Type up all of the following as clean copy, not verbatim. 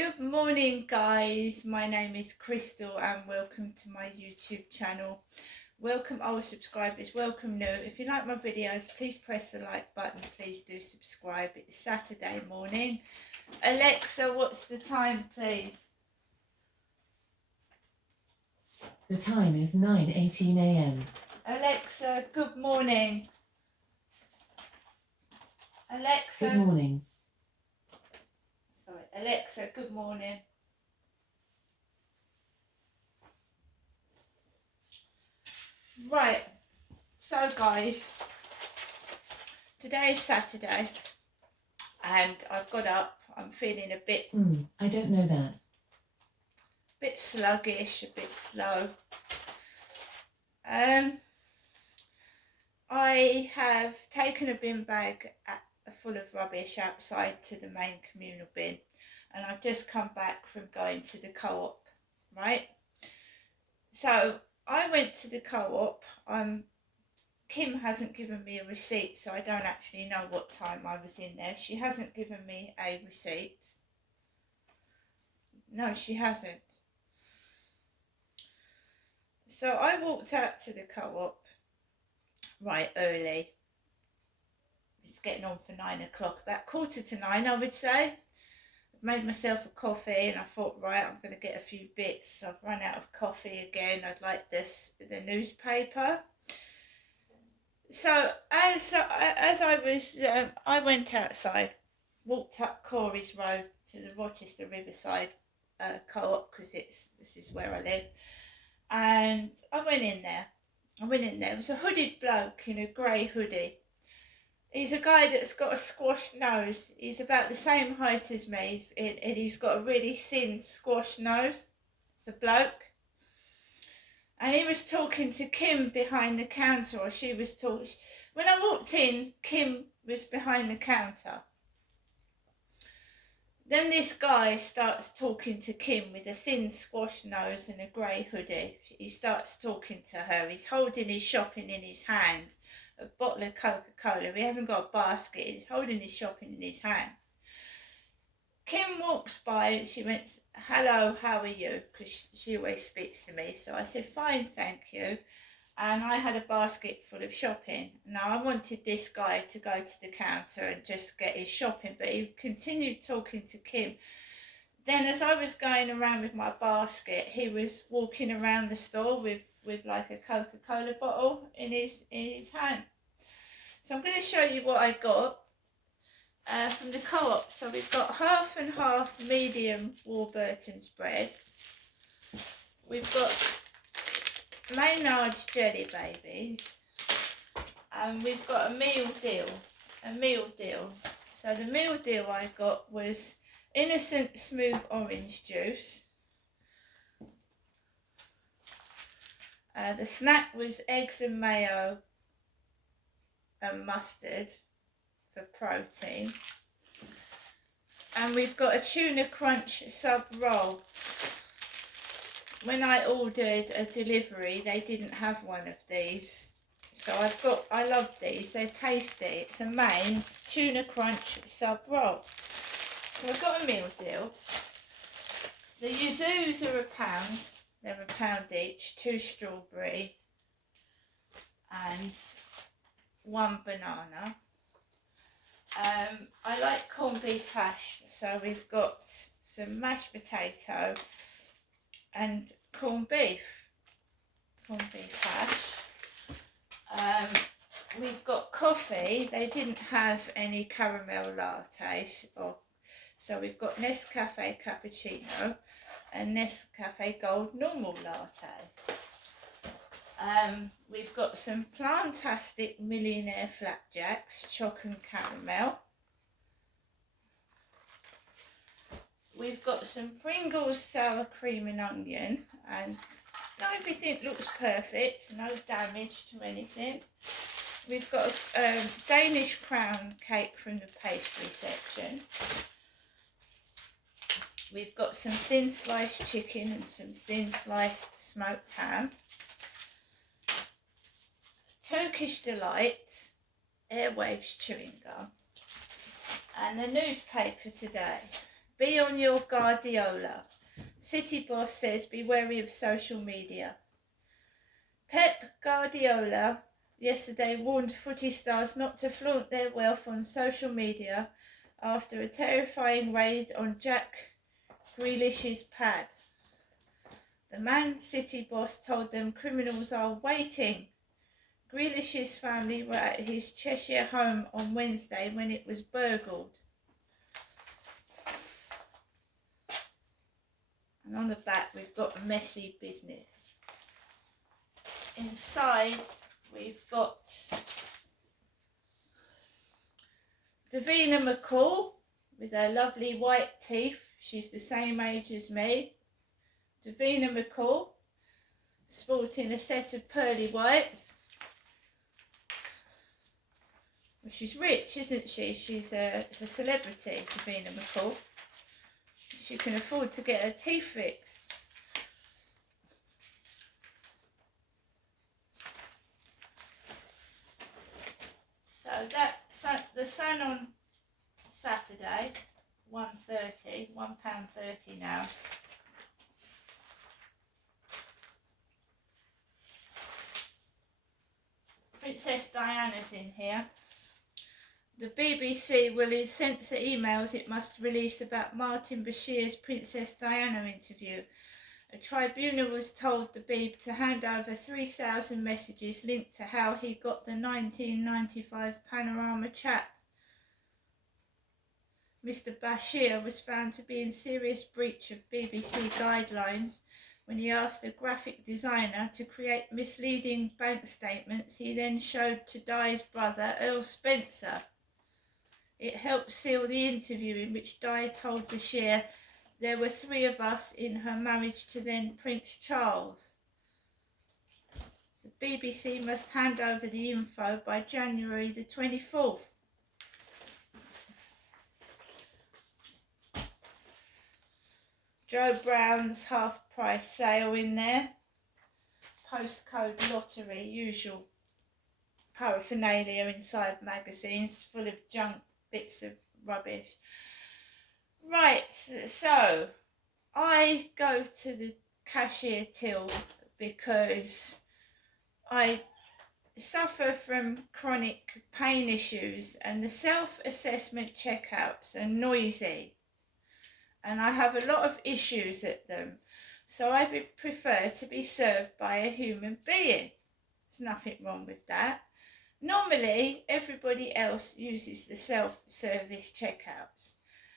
Good morning, guys. My name is Crystal and welcome to my YouTube channel. Welcome old subscribers, welcome new. If you like my videos, please press the like button. Please do subscribe. It's Saturday morning. Alexa, what's the time, please? The time is 9:18 a.m. Alexa, good morning. Alexa. Good morning. Sorry, Alexa, good morning. Right, so guys, today is Saturday and I've got up. I'm feeling a bit I don't know that. bit sluggish, a bit slow. I have taken a bin bag full of rubbish outside to the main communal bin, and I've just come back from going to the co-op, right? So I went to the co-op. Kim hasn't given me a receipt, so I don't actually know what time I was in there. She hasn't given me a receipt. No, she hasn't. So I walked out to the co-op right early. It's getting on for 9 o'clock, about 8:45 I would say. I've made myself a coffee and I thought, right, I'm going to get a few bits. I've run out of coffee again. I'd like the newspaper. So as I was, I went outside, walked up Corey's Road to the Rochester Riverside co-op, because this is where I live, and I went in there. It was a hooded bloke in a grey hoodie. He's a guy that's got a squashed nose. He's about the same height as me, and he's got a really thin, squashed nose. It's a bloke. And he was talking to Kim behind the counter, or she was talking. When I walked in, Kim was behind the counter. Then this guy starts talking to Kim with a thin, squashed nose and a grey hoodie. He starts talking to her. He's holding his shopping in his hand, a bottle of Coca-Cola. He hasn't got a basket. He's holding his shopping in his hand. Kim walks by and she went, "Hello, how are you?" Because she always speaks to me. So I said, "Fine, thank you." And I had a basket full of shopping. Now I wanted this guy to go to the counter and just get his shopping, but he continued talking to Kim. Then as I was going around with my basket, he was walking around the store with like a Coca-Cola bottle in his hand. So I'm going to show you what I got from the co-op. So we've got half and half medium Warburton's bread. We've got Maynard's Jelly Babies, and we've got a meal deal. So the meal deal I got was Innocent Smooth Orange Juice. The snack was eggs and mayo and mustard for protein. And we've got a tuna crunch sub roll. When I ordered a delivery, they didn't have one of these. So I love these, they're tasty. It's a Maine tuna crunch sub roll. So I've got a meal deal. The Yuzus are £1. They're £1 each, 2 strawberry and 1 banana. I like corned beef hash, so we've got some mashed potato and corned beef hash. We've got coffee. They didn't have any caramel lattes, so we've got Nescafe cappuccino and Nescafe gold normal latte. We've got some Plantastic Millionaire Flapjacks, choc and caramel. We've got some Pringles sour cream and onion, and everything looks perfect, no damage to anything. We've got a Danish crown cake from the pastry section. We've got some thin sliced chicken and some thin sliced smoked ham. Turkish Delight Airwaves chewing gum. And the newspaper today. Be on your Guardiola. City boss says be wary of social media. Pep Guardiola yesterday warned footy stars not to flaunt their wealth on social media after a terrifying raid on Jack Grealish's pad. The Man City boss told them criminals are waiting. Grealish's family were at his Cheshire home on Wednesday when it was burgled. And on the back we've got messy business. Inside we've got Davina McCall with her lovely white teeth. She's the same age as me. Davina McCall sporting a set of pearly whites. Well, she's rich, isn't she? She's a celebrity, Davina McCall. She can afford to get her teeth fixed. So the Sun on Saturday, £1.30 now. Princess Diana's in here. The BBC will censor emails it must release about Martin Bashir's Princess Diana interview. A tribunal was told the Beeb to hand over 3,000 messages linked to how he got the 1995 Panorama chat. Mr. Bashir was found to be in serious breach of BBC guidelines when he asked a graphic designer to create misleading bank statements he then showed to Di's brother, Earl Spencer. It helped seal the interview in which Di told Bashir there were 3 of us in her marriage to then Prince Charles. The BBC must hand over the info by January the 24th. Joe Brown's half-price sale in there. Postcode lottery, usual paraphernalia inside magazines full of junk, bits of rubbish. Right, so I go to the cashier till because I suffer from chronic pain issues and the self-assessment checkouts are noisy and I have a lot of issues at them. So I would prefer to be served by a human being. There's nothing wrong with that. Normally, everybody else uses the self-service checkouts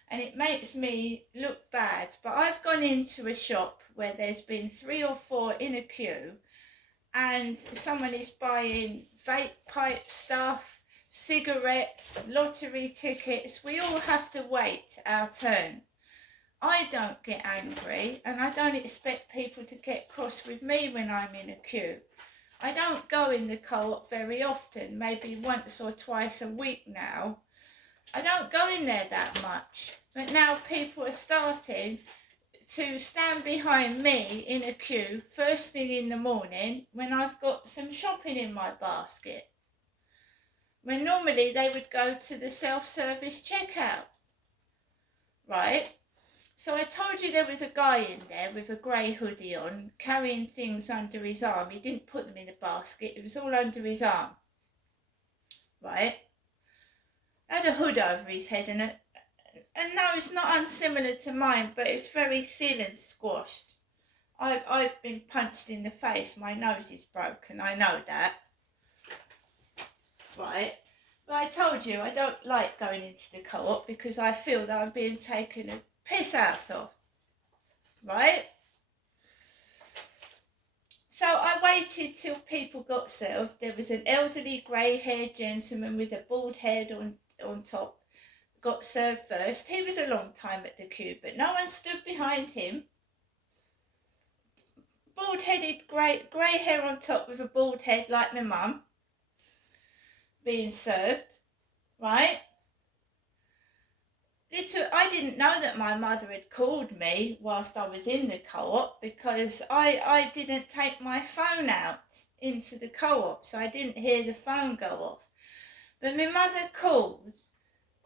and it makes me look bad. But I've gone into a shop where there's been 3 or 4 in a queue and someone is buying vape pipe stuff, cigarettes, lottery tickets. We all have to wait our turn. I don't get angry and I don't expect people to get cross with me when I'm in a queue. I don't go in the Co-op very often, maybe once or twice a week now. I don't go in there that much, but now people are starting to stand behind me in a queue first thing in the morning when I've got some shopping in my basket. When normally they would go to the self-service checkout, right? So I told you there was a guy in there with a grey hoodie on, carrying things under his arm. He didn't put them in a basket, it was all under his arm, right? Had a hood over his head and no, it's not unsimilar to mine, but it's very thin and squashed. I've been punched in the face, my nose is broken, I know that, right? But I told you I don't like going into the Co-op because I feel that I'm being taken a piss out of, right? So I waited till people got served. There was an elderly grey-haired gentleman with a bald head on top, got served first. He was a long time at the queue, but no one stood behind him. Bald-headed, grey hair on top with a bald head like my mum, being served, right? I didn't know that my mother had called me whilst I was in the Co-op because I didn't take my phone out into the Co-op, so I didn't hear the phone go off. But my mother called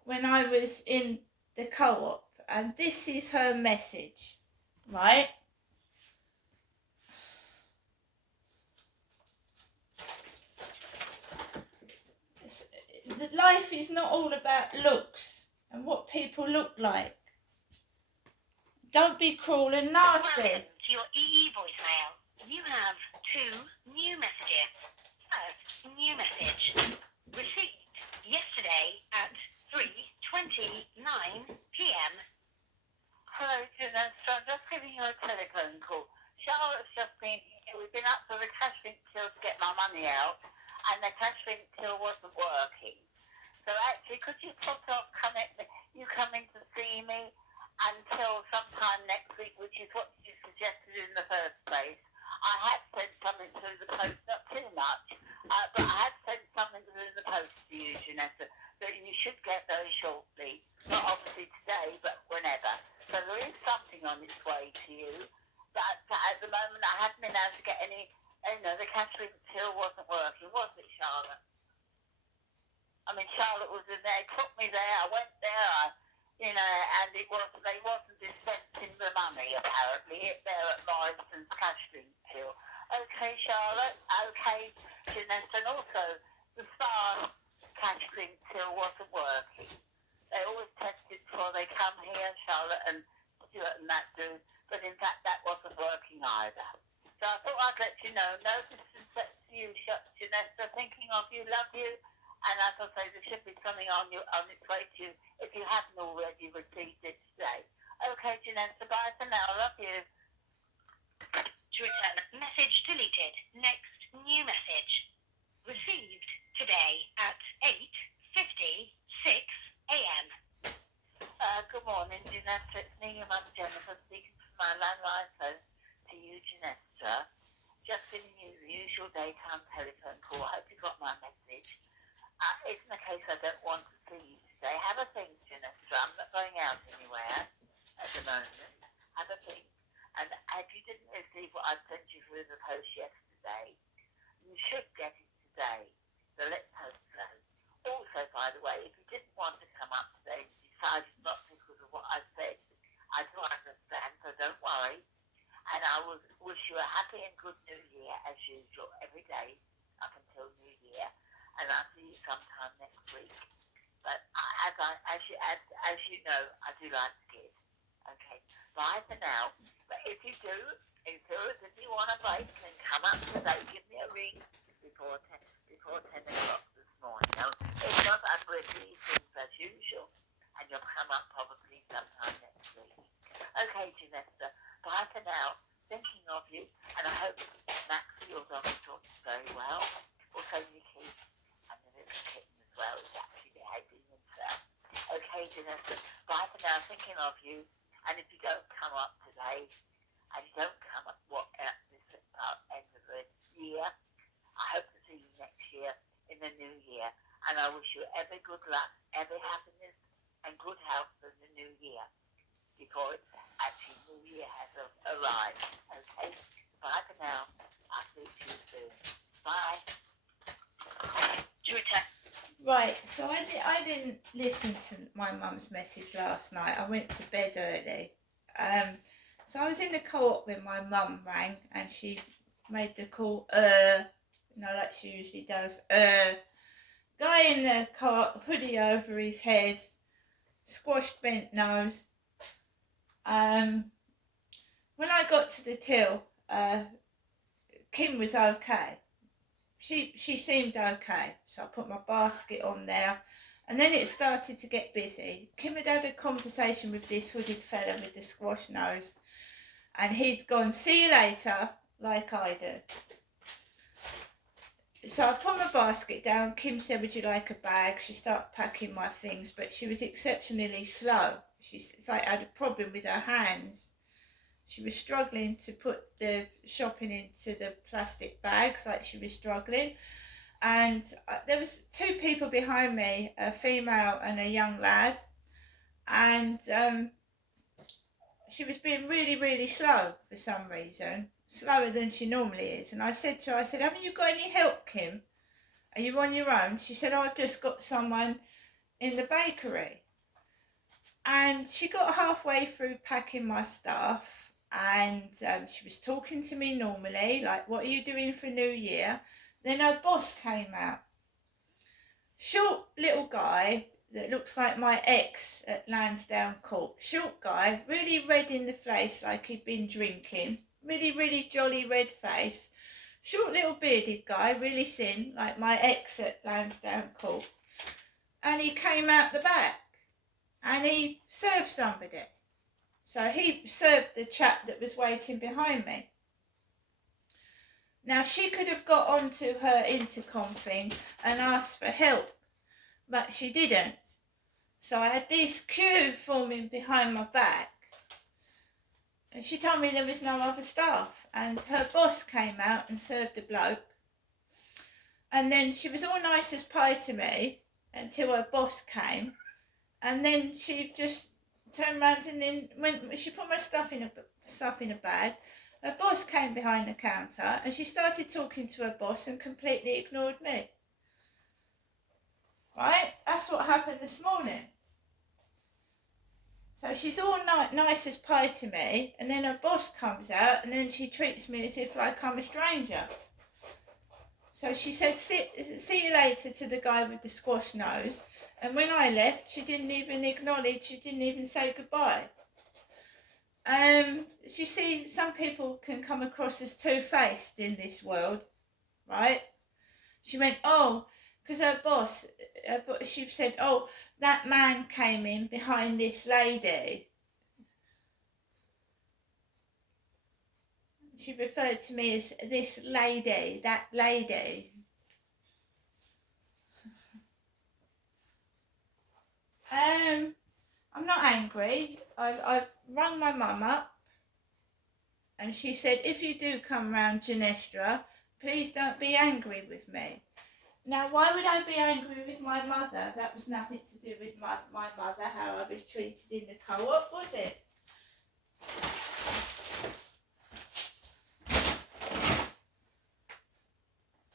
when I was in the Co-op and this is her message, right? Life is not all about looks and what people look like. Don't be cruel and nasty. Welcome to your EE voicemail. You have 2 new messages. First, new message. Received yesterday at 3:29 p.m. Hello, Jeanette. So I'm just giving you a telephone call. Charlotte's just been here. We've been up for the cash link till to get my money out, and the cash link till wasn't working. So actually, could you put off you coming to see me until sometime next week, which is what you suggested in the first place? I had sent something through the post, not too much, but I had sent something through the post to you, Janessa, that you should get very shortly. Not obviously today, but whenever. So there is something on its way to you. But at the moment, I haven't been able to get any, the cash link till wasn't working, was it, Charlotte? I mean, Charlotte was in there, took me there, I went there, and they wasn't dispensing the money, apparently, there at Morrison's cash link till. Okay, Charlotte, okay, Jeanette, and also the Star cash link till wasn't working. They always test it before they come here, Charlotte and Stuart and that do, but in fact that wasn't working either. So I thought I'd let you know. No disrespect to you, Jeanette, thinking of you, love you. And as I say, there should be something on its way to you if you haven't already received it today. Okay, Jeanette, bye for now. Love you. To return, message deleted. Next, new message. Received today at 8:56 a.m. Good morning, Jeanette. It's me, your mum, Jennifer, speaking from my landline phone to you, Jeanette. Just giving you the usual daytime telephone call. I hope you got my message. It's in the case I don't want to see you today. Have a think, Jeanette. I'm not going out anywhere at the moment. Have a think. And if you didn't receive what I sent you through the post yesterday, you should get it today. So let's hope so. Also, by the way, if you didn't want to come up today and decided not to because of what I said, I do understand, so don't worry. And I will wish you a happy and good New Year, as usual, every day up until New Year. And I'll see you sometime next week. But as you know, I do like to give. Okay, bye for now. But if you do, if you want a break, then come up today. Give me a ring before 10 o'clock this morning. Now, if not, I'll see things as usual. And you'll come up probably sometime next week. Okay, Janessa, bye for now. Thinking of you. And I hope Max, your dog, is talking very well. Also, Nikki. And the little kitten as well is actually behaving himself. Okay, Janessa, bye for now, thinking of you. And if you don't come up today, and you don't come up at this end of the year, I hope to see you next year in the new year. And I wish you every good luck, every happiness, and good health in the new year. Before actually New Year has arrived. Okay? Bye for now. I'll see you soon. Bye. Right, so I didn't listen to my mum's message last night. I went to bed early. So I was in the co-op when my mum rang and she made the call, like she usually does. Guy in the car, hoodie over his head, squashed bent nose. When I got to the till, Kim was okay. She seemed okay, so I put my basket on there, and then it started to get busy. Kim had a conversation with this hooded fella with the squash nose, and he'd gone, "See you later," like I do. So I put my basket down. Kim said, "Would you like a bag?" She started packing my things, but she was exceptionally slow. It's like I had a problem with her hands. She was struggling to put the shopping into the plastic bags, like she was struggling. And there was 2 people behind me, a female and a young lad. And she was being really, really slow for some reason, slower than she normally is. And I said to her, "Haven't you got any help, Kim? Are you on your own?" She said, "Oh, I've just got someone in the bakery." And she got halfway through packing my stuff, and she was talking to me normally, like, what are you doing for New Year? Then her boss came out. Short little guy that looks like my ex at Lansdowne Court. Short guy, really red in the face like he'd been drinking. Really jolly red face. Short little bearded guy, really thin, like my ex at Lansdowne Court. And he came out the back and he served somebody. So he served the chap that was waiting behind me. Now, she could have got onto her intercom thing and asked for help, but she didn't. So I had this queue forming behind my back, and she told me there was no other staff, and her boss came out and served the bloke. And then she was all nice as pie to me until her boss came, and then she just turned around, and then when she put my stuff in a bag, her boss came behind the counter and she started talking to her boss and completely ignored me. Right? That's what happened this morning. So she's all nice as pie to me, and then her boss comes out and then she treats me as if like I'm a stranger. So she said, see you later to the guy with the squash nose. And when I left, she didn't even acknowledge, she didn't even say goodbye. You see, some people can come across as two-faced in this world, right? She went, oh, because her boss, she said, oh, that man came in behind this lady. She referred to me as this lady, that lady. I'm not angry. I've rung my mum up, and she said, if you do come round Genestra, please don't be angry with me. Now, why would I be angry with my mother? That was nothing to do with my mother, how I was treated in the co-op, was it?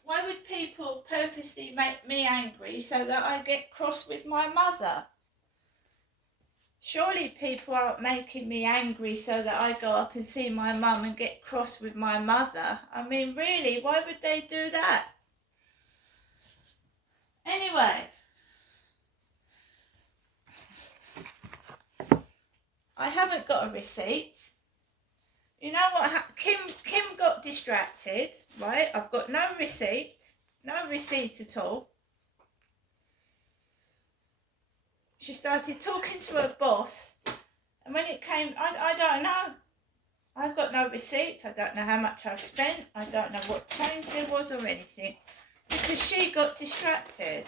Why would people purposely make me angry so that I get cross with my mother? Surely people aren't making me angry so that I go up and see my mum and get cross with my mother. I mean, really, why would they do that? Anyway, I haven't got a receipt. You know what? Kim got distracted, right? I've got no receipt at all. She started talking to her boss, and when it came, I don't know. I've got no receipt. I don't know how much I've spent. I don't know what change there was or anything, because she got distracted.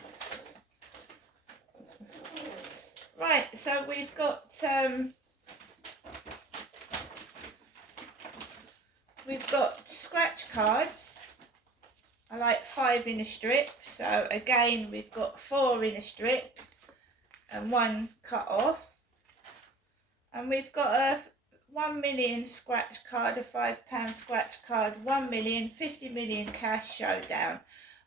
Right, so we've got scratch cards. I like 5 in a strip, so again we've got 4 in a strip and 1 cut off, and we've got a 1 million scratch card, a £5 scratch card, 1 million, 50 million cash showdown,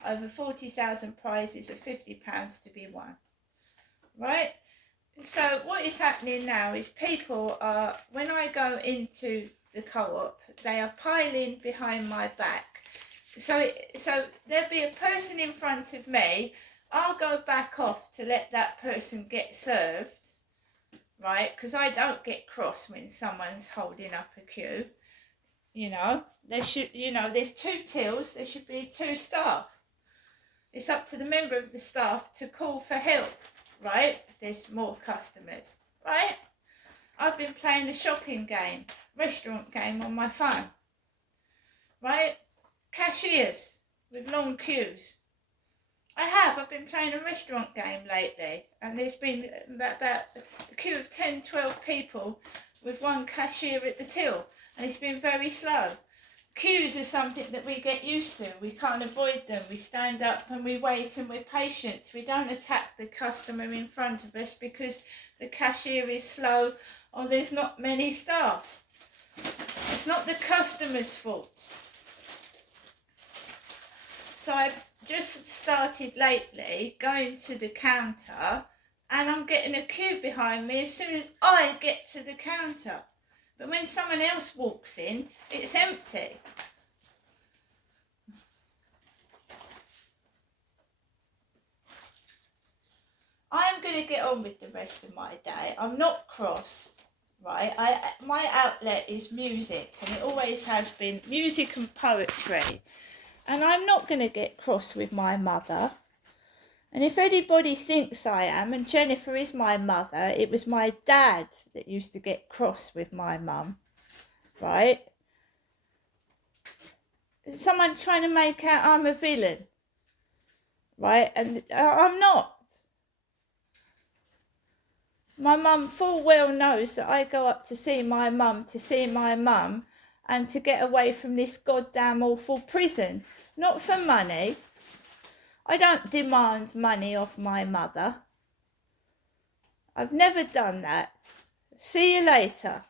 over 40,000 prizes of £50 to be won. Right? So what is happening now is people are, when I go into the co-op, they are piling behind my back. So there'll be a person in front of me. I'll go back off to let that person get served, right? Because I don't get cross when someone's holding up a queue. You know, there should, there's 2 tills, there should be 2 staff. It's up to the member of the staff to call for help, right? If there's more customers, right? I've been playing a shopping game, restaurant game on my phone, right? Cashiers with long queues. I've been playing a restaurant game lately, and there's been about a queue of 10, 12 people with 1 cashier at the till, and it's been very slow. Queues are something that we get used to. We can't avoid them. We stand up and we wait and we're patient. We don't attack the customer in front of us because the cashier is slow or there's not many staff. It's not the customer's fault. So I've just started lately going to the counter, and I'm getting getting a queue behind me as soon as I get to the counter. But when someone else walks in, it's empty. I'm going to get on with the rest of my day. I'm not cross, right? My outlet is music, and it always has been music and poetry. And I'm not going to get cross with my mother. And if anybody thinks I am, and Jennifer is my mother, it was my dad that used to get cross with my mum, right? Someone trying to make out I'm a villain, right? And I'm not. My mum full well knows that I go up to see my mum and to get away from this goddamn awful prison. Not for money. I don't demand money off my mother. I've never done that. See you later.